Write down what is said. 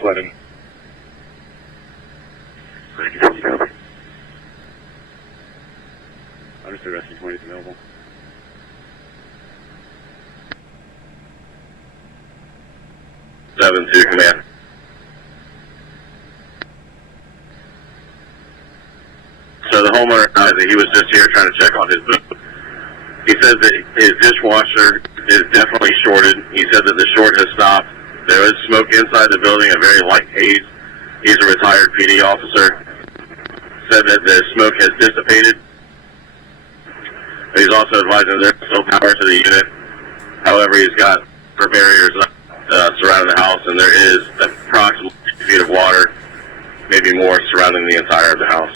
flooding. Understood, rescue 20 is available. Seven to command. So the homeowner, he was just here trying to check on his boat. He says that his dishwasher is definitely shorted. He said that the short has stopped. There is smoke inside the building, a very light haze. He's a retired PD officer. Said that the smoke has dissipated. He's also advising there's still power to the unit. However, he's got barriers surrounding the house, and there is approximately 2 feet of water, maybe more, surrounding the entire of the house.